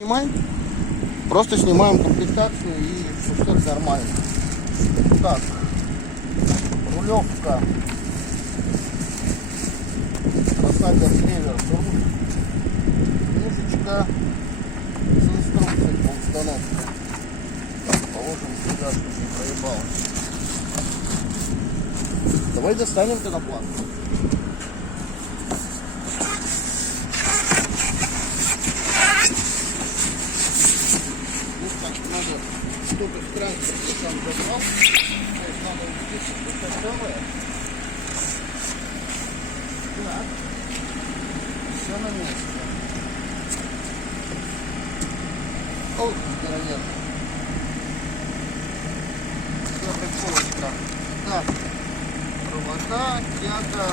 Снимаем, просто снимаем комплектацию и все нормально. Так, рулевка, Росагер реверс, руль, книжечка с инструкцией по установке. Так, положим сюда, чтобы не проебалось. Давай достанем тогда план. Надо что-то в транспорте сам забрал. То есть надо здесь что-то целое. Так. Все на месте. Ох, здоровенно. Все, приколочка. Так. Провода, тяга,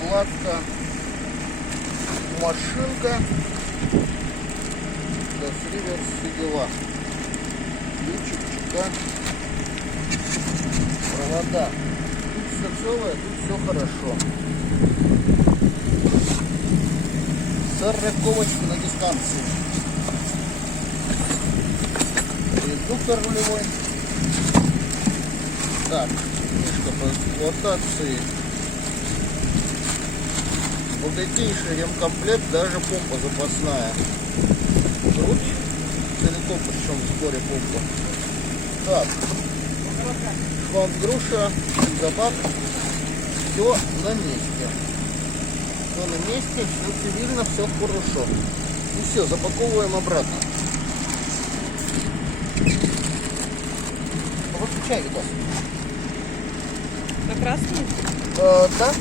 кладка, машинка. Да, реверс, все дела. Ключик, чека, провода. Тут все целое, тут все хорошо. Сороковочка на дистанции. Редуктор рулевой. Так, книжка по эксплуатации. Богатейший ремкомплект, даже помпа запасная. Грудь целиком, причем в сборе помпа. Так, шланггруша, бензобак, все на месте. Все на месте, все цивильно, все хорошо. И все, запаковываем обратно. Выключай, Витас. На красную? Да.